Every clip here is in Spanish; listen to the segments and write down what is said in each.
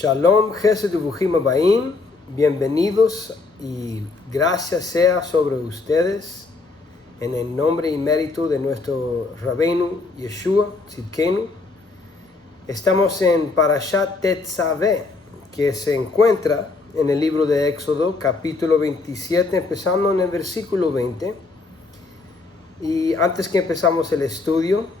Shalom, Chesed Uvuchim Abaim, bienvenidos y gracias sea sobre ustedes en el nombre y mérito de nuestro Rabbeinu Yeshua Tzidkenu. Estamos en Parashat Tetzaveh, que se encuentra en el libro de Éxodo, capítulo 27, empezando en el versículo 20. Y antes que empezamos el estudio,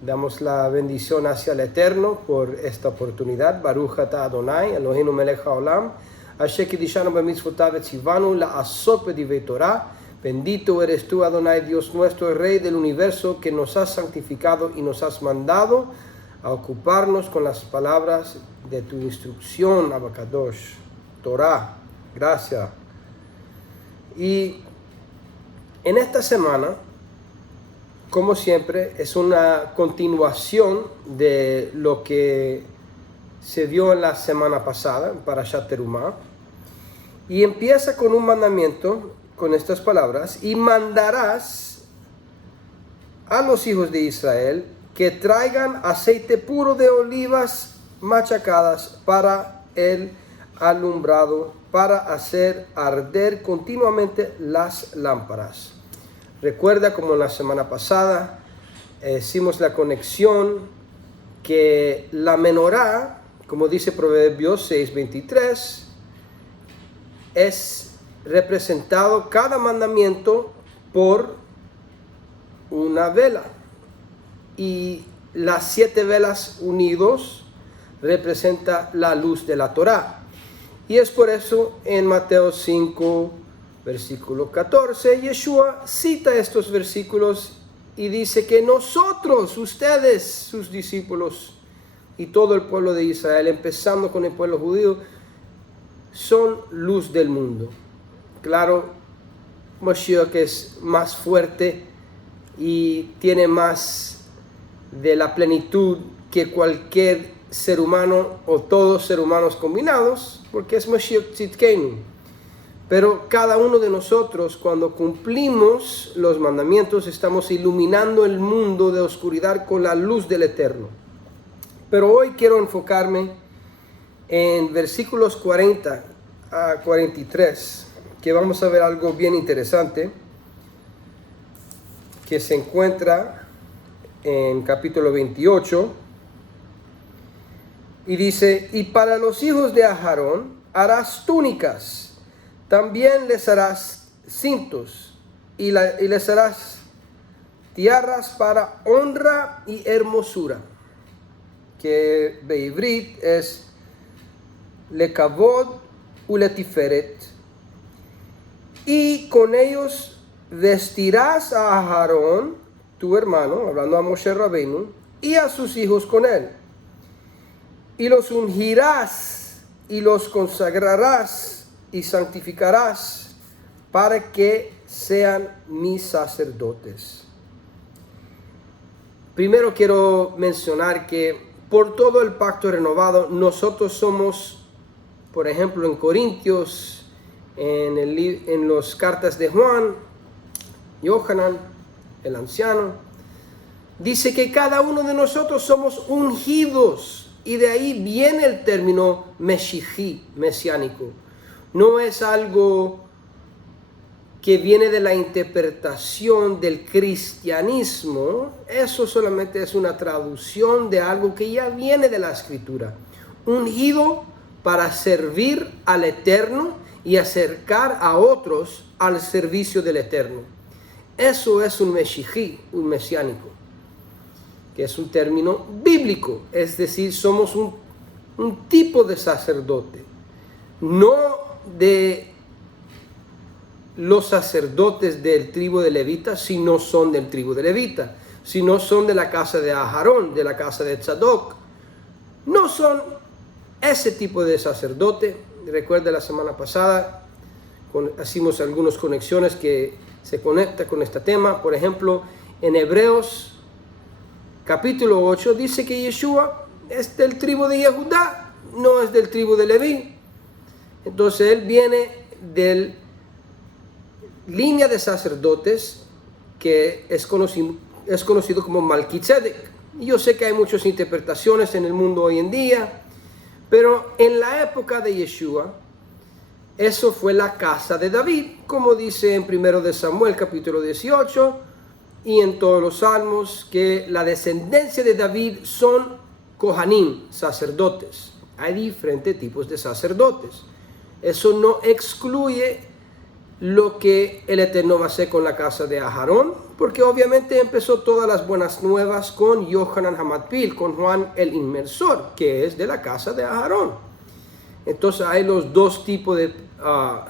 damos la bendición hacia el Eterno por esta oportunidad. Baruch atah Adonai, Eloheinu melech haolam, asher kidishanu b'mitzvotav v'tzivanu la'asot b'divrei Torah. Bendito eres tú, Adonai, Dios nuestro, Rey del universo, que nos has santificado y nos has mandado a ocuparnos con las palabras de tu instrucción, Abacadosh, Torah. Gracias. Y en esta semana, como siempre, es una continuación de lo que se vio en la semana pasada, en Parashat Terumah, y empieza con un mandamiento, con estas palabras: y mandarás a los hijos de Israel que traigan aceite puro de olivas machacadas para el alumbrado, para hacer arder continuamente las lámparas. Recuerda, como la semana pasada hicimos la conexión, que la menorá, como dice Proverbios 6:23, es representado cada mandamiento por una vela, y las 7 velas unidos representa la luz de la Torá. Y es por eso en Mateo 5, versículo 14, Yeshua cita estos versículos y dice que nosotros, ustedes, sus discípulos y todo el pueblo de Israel, empezando con el pueblo judío, son luz del mundo. Claro, Mashiach es más fuerte y tiene más de la plenitud que cualquier ser humano o todos seres humanos combinados, porque es Mashiach Tzidkenu. Pero cada uno de nosotros, cuando cumplimos los mandamientos, estamos iluminando el mundo de oscuridad con la luz del Eterno. Pero hoy quiero enfocarme en versículos 40 a 43, que vamos a ver algo bien interesante, que se encuentra en capítulo 28, y dice: y para los hijos de Aarón harás túnicas. También les harás cintos y les harás tiaras para honra y hermosura, que de Ivrit es lekavod u letiferet. Y con ellos vestirás a Aarón, tu hermano, hablando a Moshe Rabbeinu, y a sus hijos con él. Y los ungirás y los consagrarás y santificarás para que sean mis sacerdotes. Primero quiero mencionar que por todo el pacto renovado, nosotros somos, por ejemplo, en Corintios, en las cartas de Juan, Yohanan, el anciano, dice que cada uno de nosotros somos ungidos, y de ahí viene el término Meshichi, mesiánico. No es algo que viene de la interpretación del cristianismo. Eso solamente es una traducción de algo que ya viene de la Escritura. Ungido para servir al Eterno y acercar a otros al servicio del Eterno. Eso es un meshichi, un mesiánico, que es un término bíblico. Es decir, somos un tipo de sacerdote. No de los sacerdotes del tribu de Levita, si no son del tribu de Levita, si no son de la casa de Aarón, de la casa de Tzadok, no son ese tipo de sacerdote. Recuerda, la semana pasada hicimos algunas conexiones que se conectan con este tema. Por ejemplo, en Hebreos capítulo 8 dice que Yeshua es del tribu de Yehudá, no es del tribu de Leví. Entonces él viene de línea de sacerdotes que es conocido como Malquisedec. Y yo sé que hay muchas interpretaciones en el mundo hoy en día, Pero en la época de Yeshua, eso fue la casa de David, como dice en 1 de Samuel capítulo 18 y en todos los salmos, que la descendencia de David son Kohanim, sacerdotes. Hay diferentes tipos de sacerdotes. Eso no excluye lo que el Eterno va a hacer con la casa de Aarón, porque obviamente empezó todas las buenas nuevas con Yohanan Hamatpil, con Juan el Inmersor, que es de la casa de Aarón. Entonces hay los dos tipos de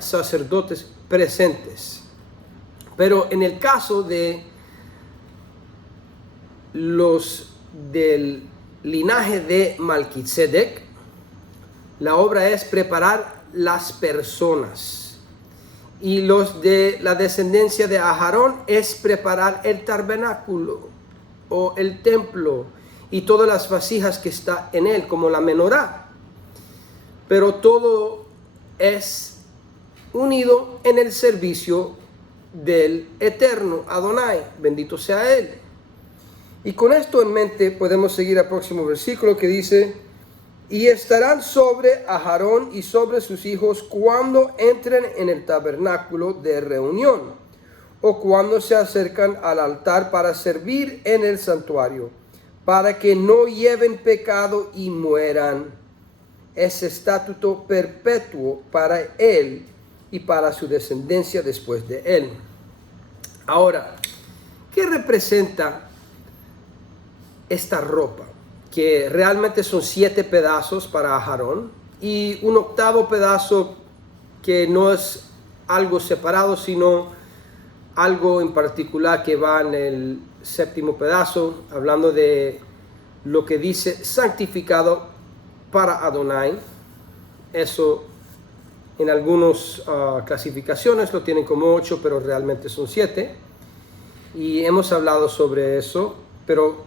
sacerdotes presentes. Pero en el caso de los del linaje de Malquisedec, la obra es preparar las personas. Y los de la descendencia de Aarón es preparar el tabernáculo o el templo y todas las vasijas que está en él, como la menorá. Pero todo es unido en el servicio del Eterno Adonai, bendito sea Él. Y con esto en mente podemos seguir al próximo versículo que dice: y estarán sobre Aarón y sobre sus hijos cuando entren en el tabernáculo de reunión, o cuando se acercan al altar para servir en el santuario, para que no lleven pecado y mueran. Es estatuto perpetuo para él y para su descendencia después de él. Ahora, ¿qué representa esta ropa? Que realmente son 7 pedazos para Aarón y un octavo pedazo que no es algo separado, sino algo en particular que va en el 7º pedazo, hablando de lo que dice santificado para Adonai. Eso en algunas clasificaciones lo tienen como 8, pero realmente son 7. Y hemos hablado sobre eso, pero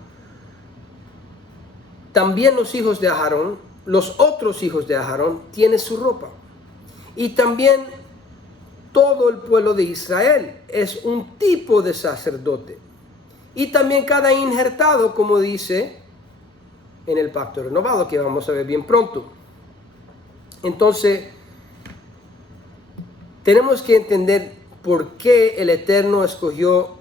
también los hijos de Aarón, los otros hijos de Aarón, tienen su ropa. Y también todo el pueblo de Israel es un tipo de sacerdote. Y también cada injertado, como dice en el pacto renovado, que vamos a ver bien pronto. Entonces, tenemos que entender por qué el Eterno escogió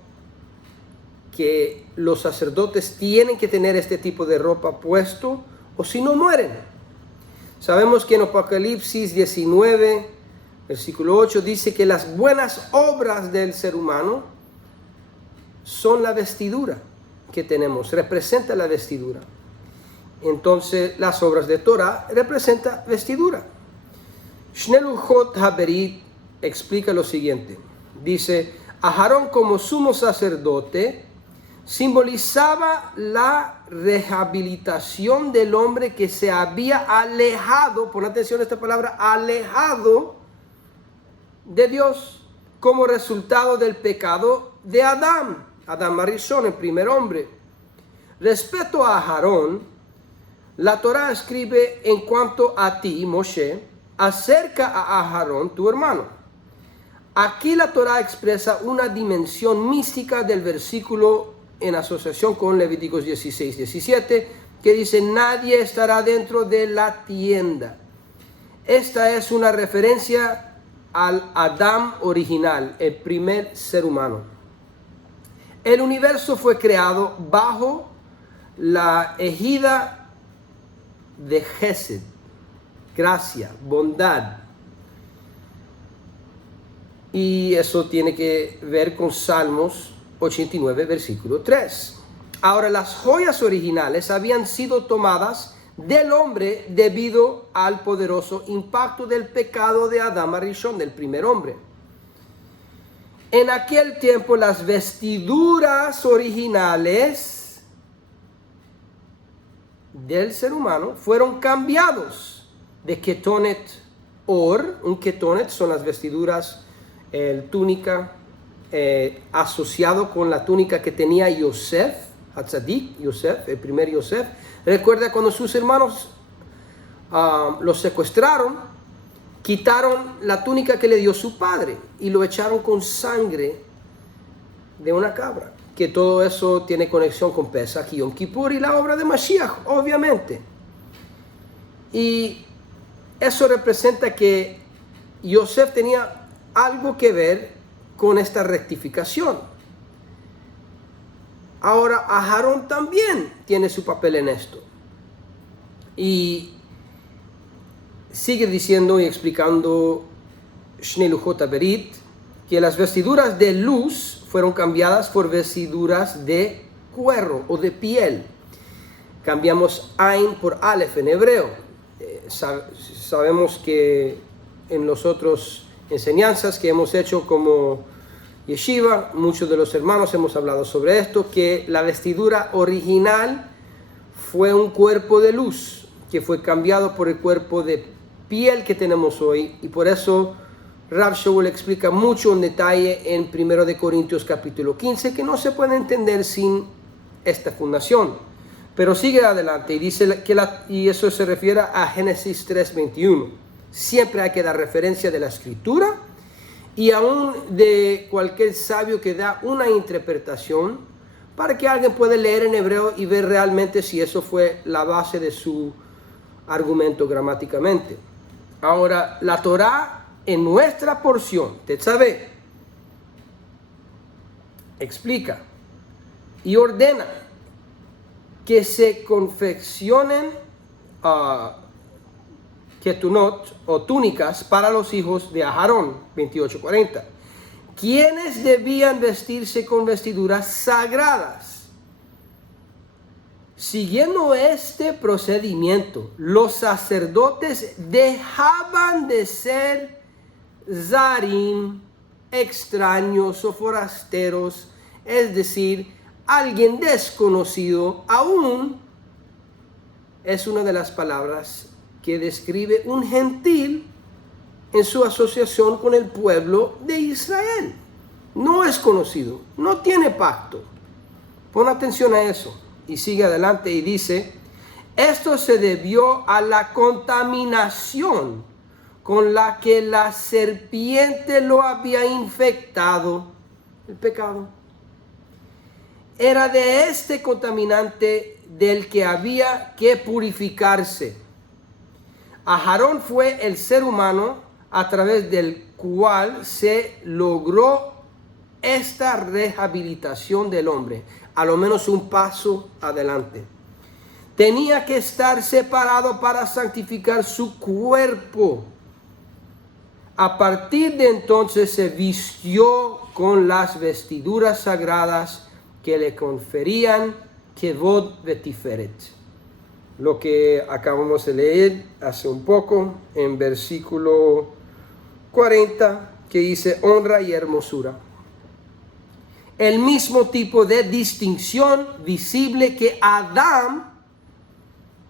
que los sacerdotes tienen que tener este tipo de ropa puesto, o si no mueren. Sabemos que en Apocalipsis 19, versículo 8, dice que las buenas obras del ser humano son la vestidura que tenemos, representa la vestidura. Entonces las obras de Torah representan vestidura. Shneluchot Haberit explica lo siguiente. Dice: Aarón como sumo sacerdote simbolizaba la rehabilitación del hombre que se había alejado, pon atención a esta palabra, alejado de Dios como resultado del pecado de Adán Arishon, el primer hombre. Respecto a Aarón, la Torah escribe en cuanto a ti, Moshe, acerca a Aarón, tu hermano. Aquí la Torah expresa una dimensión mística del versículo en asociación con Levíticos 16, 17, que dice: nadie estará dentro de la tienda. Esta es una referencia al Adán original, el primer ser humano. El universo fue creado bajo la égida de Gesed, gracia, bondad. Y eso tiene que ver con Salmos 89, versículo 3. Ahora, las joyas originales habían sido tomadas del hombre debido al poderoso impacto del pecado de Adán Arishon, del primer hombre. En aquel tiempo, las vestiduras originales del ser humano fueron cambiados de ketonet or. Un ketonet son las vestiduras, túnica, asociado con la túnica que tenía Yosef, Hatzadik, Yosef, el primer Yosef. Recuerda cuando sus hermanos los secuestraron, quitaron la túnica que le dio su padre y lo echaron con sangre de una cabra. Que todo eso tiene conexión con Pesach y Yom Kippur y la obra de Mashiach, obviamente. Y eso representa que Yosef tenía algo que ver con esta rectificación. Ahora Aarón también tiene su papel en esto. Y sigue diciendo y explicando Shnei Luchot Berit que las vestiduras de luz fueron cambiadas por vestiduras de cuero o de piel. Cambiamos Ain por Aleph en hebreo. Sabemos que en las otras enseñanzas que hemos hecho como Yeshiva, muchos de los hermanos hemos hablado sobre esto, que la vestidura original fue un cuerpo de luz que fue cambiado por el cuerpo de piel que tenemos hoy, y por eso Rav Shaul explica mucho en detalle en 1 Corintios capítulo 15 que no se puede entender sin esta fundación. Pero sigue adelante y dice y eso se refiere a Génesis 3:21. Siempre hay que dar referencia de la escritura y aún de cualquier sabio que da una interpretación para que alguien pueda leer en hebreo y ver realmente si eso fue la base de su argumento gramáticamente. Ahora, la Torá en nuestra porción, Tetzaveh, explica y ordena que se confeccionen ketunot o túnicas para los hijos de Aarón, 28:40, quienes debían vestirse con vestiduras sagradas. Siguiendo este procedimiento, los sacerdotes dejaban de ser zarim, extraños o forasteros, es decir, alguien desconocido. Aún es una de las palabras que describe un gentil en su asociación con el pueblo de Israel. No es conocido, no tiene pacto. Pon atención a eso. Y sigue adelante y dice, esto se debió a la contaminación con la que la serpiente lo había infectado, el pecado. Era de este contaminante del que había que purificarse. Aarón fue el ser humano a través del cual se logró esta rehabilitación del hombre, a lo menos un paso adelante. Tenía que estar separado para santificar su cuerpo. A partir de entonces se vistió con las vestiduras sagradas que le conferían Kevod Vetiferet. Lo que acabamos de leer hace un poco en versículo 40, que dice honra y hermosura. El mismo tipo de distinción visible que Adán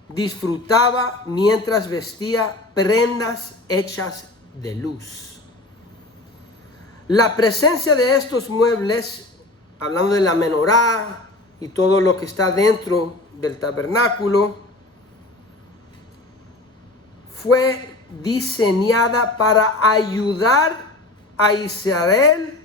disfrutaba mientras vestía prendas hechas de luz. La presencia de estos muebles, hablando de la menorá y todo lo que está dentro del tabernáculo, fue diseñada para ayudar a Israel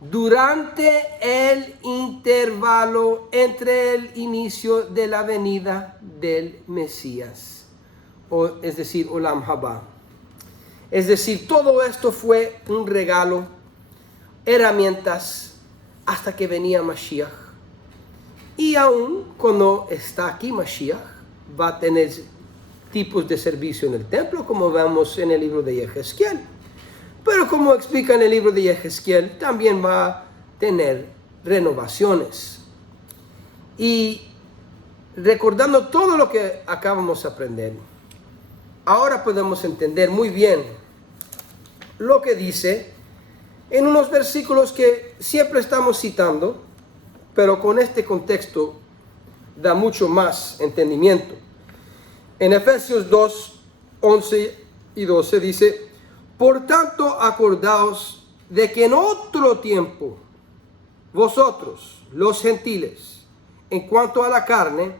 durante el intervalo entre el inicio de la venida del Mesías, es decir, Olam Haba. Es decir, todo esto fue un regalo, herramientas, hasta que venía Mashiach. Y aún cuando está aquí Mashiach, va a tener tipos de servicio en el templo, como vemos en el libro de Yehezquiel. Pero como explica en el libro de Yehezquiel, también va a tener renovaciones. Y recordando todo lo que acabamos de aprender, ahora podemos entender muy bien lo que dice en unos versículos que siempre estamos citando, pero con este contexto da mucho más entendimiento. En Efesios 2, 11 y 12 dice, por tanto acordaos de que en otro tiempo vosotros, los gentiles, en cuanto a la carne,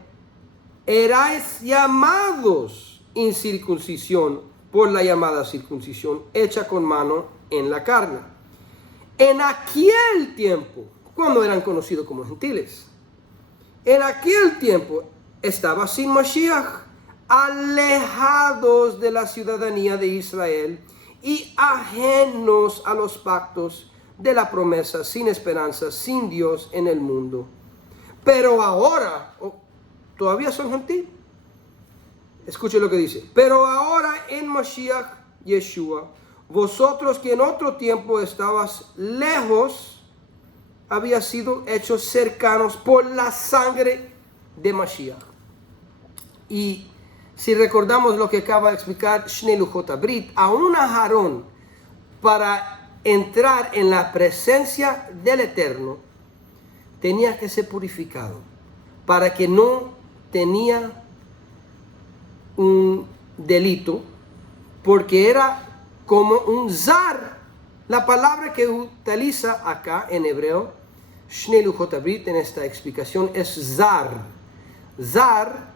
erais llamados incircuncisión por la llamada circuncisión hecha con mano en la carne. En aquel tiempo, cuando eran conocidos como gentiles, en aquel tiempo estaba sin Mashiach, alejados de la ciudadanía de Israel y ajenos a los pactos de la promesa, sin esperanza, sin Dios en el mundo. Pero ahora, todavía son gentiles. Escuche lo que dice. Pero ahora en Mashiach Yeshua, vosotros que en otro tiempo estabas lejos, había sido hechos cercanos por la sangre de Mashiach. Y si recordamos lo que acaba de explicar Shnei Luchot Abrit, aún a Aarón, para entrar en la presencia del Eterno, tenía que ser purificado, para que no tenía un delito, porque era como un zar. La palabra que utiliza acá en hebreo, Shnei Luchot Abrit, en esta explicación, es zar. Zar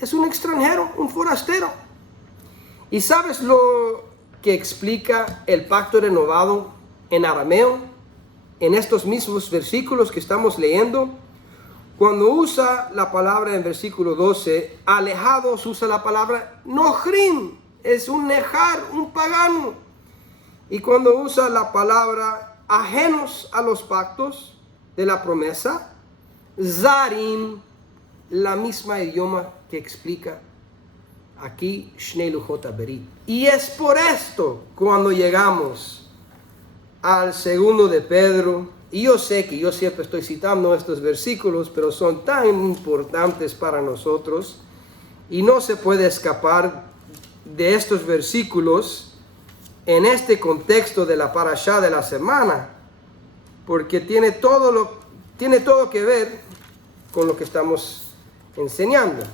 es un extranjero, un forastero. ¿Y sabes lo que explica el pacto renovado en arameo? En estos mismos versículos que estamos leyendo, cuando usa la palabra en versículo 12, alejados, usa la palabra nohrim, es un nejar, un pagano. Y cuando usa la palabra ajenos a los pactos de la promesa, zarim, la misma idioma que explica aquí Shnei Luchot Abrit. Y es por esto cuando llegamos al segundo de Pedro, y yo sé que yo siempre estoy citando estos versículos, pero son tan importantes para nosotros, y no se puede escapar de estos versículos en este contexto de la parashá de la semana, porque tiene todo que ver con lo que estamos enseñando.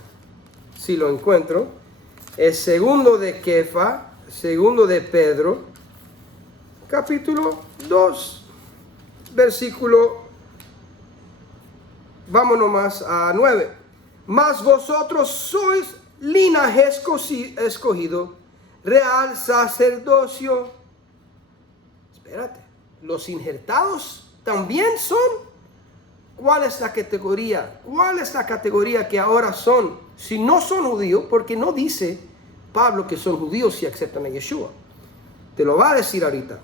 Si lo encuentro, es segundo de Kefa, segundo de Pedro, capítulo 2, versículo, vámonos más a 9. Mas vosotros sois linaje escogido, real sacerdocio. Espérate, los injertados también son. ¿Cuál es la categoría? ¿Cuál es la categoría que ahora son? Si no son judíos, porque no dice Pablo que son judíos si aceptan a Yeshua. Te lo va a decir ahorita.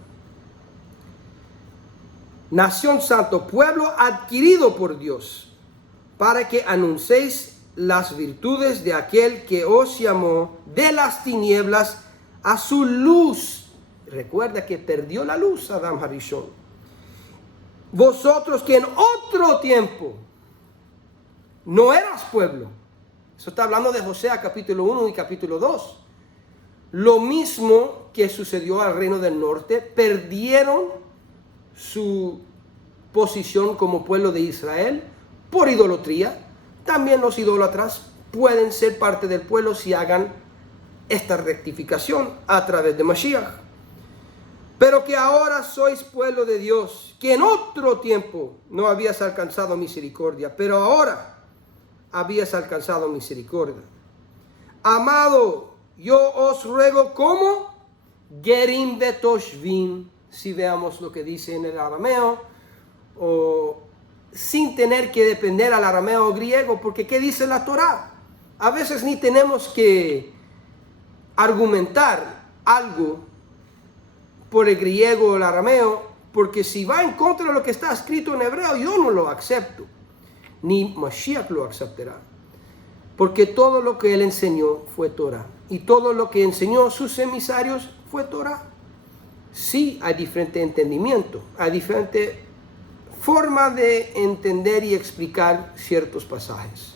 Nación santo, pueblo adquirido por Dios, para que anunciéis las virtudes de aquel que os llamó de las tinieblas a su luz. Recuerda que perdió la luz Adam Harishon. Vosotros que en otro tiempo no eras pueblo. Eso está hablando de Josea capítulo 1 y capítulo 2. Lo mismo que sucedió al reino del norte, perdieron su posición como pueblo de Israel por idolatría. También los idólatras pueden ser parte del pueblo si hagan esta rectificación a través de Mashiach. Pero que ahora sois pueblo de Dios, que en otro tiempo no habías alcanzado misericordia, pero ahora habías alcanzado misericordia. Amado, yo os ruego como Gerim Betoshvim, si veamos lo que dice en el arameo, o sin tener que depender al arameo o griego, porque ¿qué dice la Torá? A veces ni tenemos que argumentar algo por el griego o el arameo, porque si va en contra de lo que está escrito en hebreo, yo no lo acepto, ni Mashiach lo aceptará, porque todo lo que él enseñó fue Torah, y todo lo que enseñó sus emisarios fue Torah. Sí, hay diferente entendimiento, hay diferente forma de entender y explicar ciertos pasajes,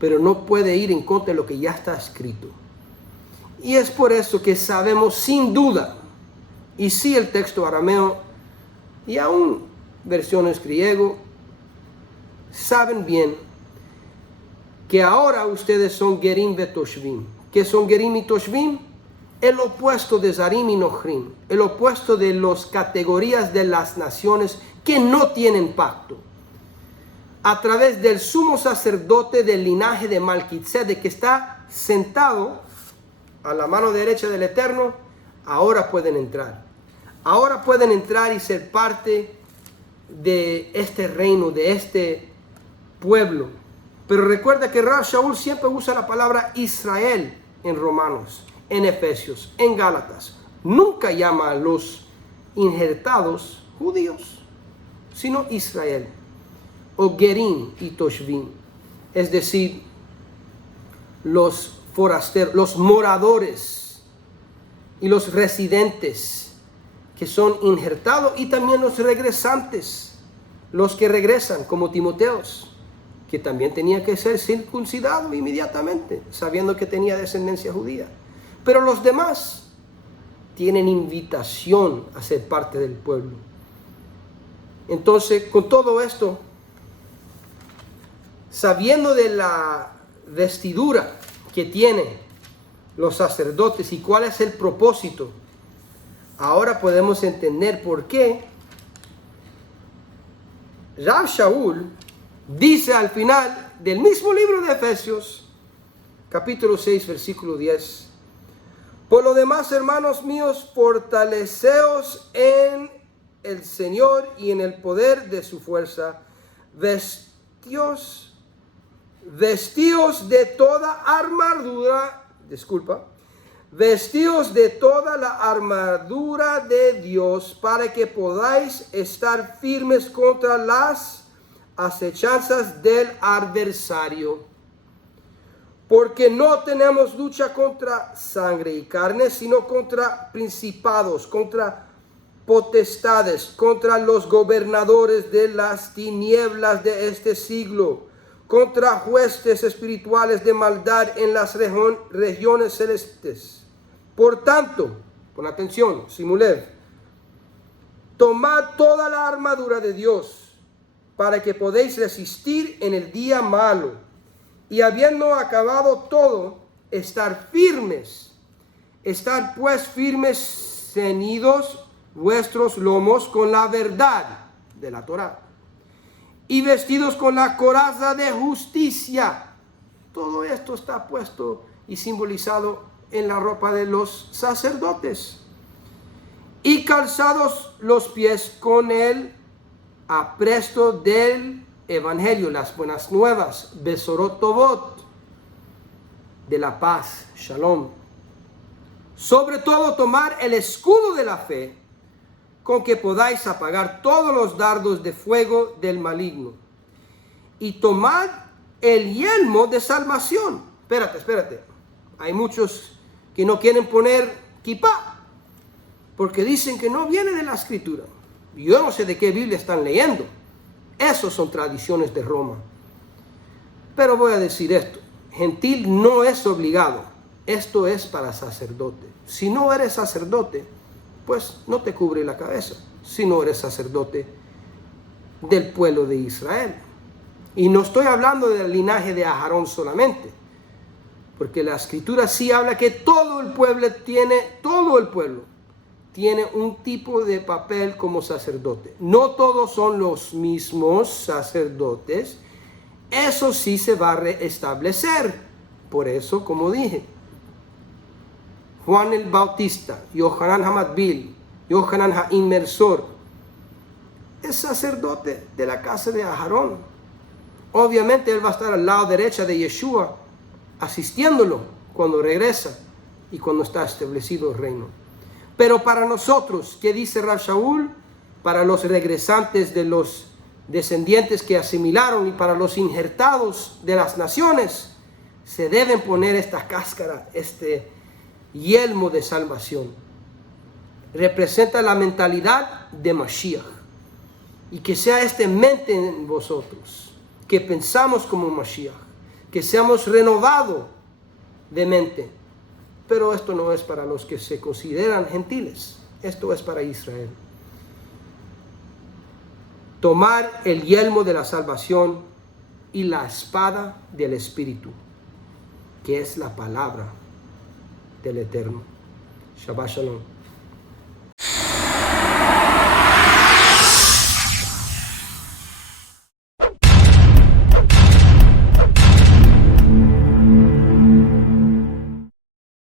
pero no puede ir en contra de lo que ya está escrito. Y es por eso que sabemos sin duda, y sí el texto arameo y aún versiones griego, saben bien que ahora ustedes son Gerim Betoshvim. ¿Qué son Gerim y Toshvim? El opuesto de Zarim y Nohrim, el opuesto de las categorías de las naciones que no tienen pacto. A través del sumo sacerdote del linaje de Malquisedec, que está sentado a la mano derecha del Eterno, ahora pueden entrar. Ahora pueden entrar y ser parte de este reino, de este pueblo Pero recuerda que Rav Shaul siempre usa la palabra Israel en Romanos, en Efesios, en Gálatas. Nunca llama a los injertados judíos, sino Israel, o Gerim y Toshvim, es decir, los forasteros, los moradores y los residentes que son injertados, y también los regresantes, los que regresan como Timoteos, que también tenía que ser circuncidado inmediatamente, sabiendo que tenía descendencia judía. Pero los demás tienen invitación a ser parte del pueblo. Entonces, con todo esto, sabiendo de la vestidura que tienen los sacerdotes y cuál es el propósito, ahora podemos entender por qué Rav Shaul dice al final del mismo libro de Efesios, capítulo 6, versículo 10, por lo demás, hermanos míos, fortaleceos en el Señor y en el poder de su fuerza, vestíos de toda vestíos de toda la armadura de Dios para que podáis estar firmes contra las acechanzas del adversario. Porque no tenemos lucha contra sangre y carne, sino contra principados, contra potestades, contra los gobernadores de las tinieblas de este siglo, contra huestes espirituales de maldad en las regiones celestes. Por tanto, pon atención, Simulev, tomad toda la armadura de Dios para que podéis resistir en el día malo, y habiendo acabado todo, estar firmes. Estar pues firmes, ceñidos vuestros lomos con la verdad de la Torá, y vestidos con la coraza de justicia. Todo esto está puesto y simbolizado en la ropa de los sacerdotes. Y calzados los pies con el apresto del Evangelio, las buenas nuevas, Besorot Tovot, de la paz, Shalom. Sobre todo tomar el escudo de la fe, con que podáis apagar todos los dardos de fuego del maligno. Y tomad el yelmo de salvación. Espérate. Hay muchos que no quieren poner kipá, porque dicen que no viene de la escritura. Yo no sé de qué Biblia están leyendo. Esas son tradiciones de Roma. Pero voy a decir esto. Gentil no es obligado. Esto es para sacerdote. Si no eres sacerdote, pues no te cubre la cabeza. Si no eres sacerdote del pueblo de Israel. Y no estoy hablando del linaje de Aarón solamente. Porque la escritura sí habla que todo el pueblo tiene un tipo de papel como sacerdote. No todos son los mismos sacerdotes. Eso sí se va a restablecer. Por eso, como dije, Juan el Bautista, Yohanan Hamatbil, Yohanan HaInmersor, es sacerdote de la casa de Aarón. Obviamente él va a estar al lado derecho de Yeshua, asistiéndolo cuando regresa y cuando está establecido el reino. Pero para nosotros, ¿qué dice Rav Shaul? Para los regresantes de los descendientes que asimilaron y para los injertados de las naciones, se deben poner esta cáscara, este yelmo de salvación. Representa la mentalidad de Mashiach. Y que sea mente en vosotros, que pensamos como Mashiach, que seamos renovados de mente. Pero esto no es para los que se consideran gentiles. Esto es para Israel. Tomar el yelmo de la salvación y la espada del Espíritu, que es la palabra del Eterno. Shabbat Shalom.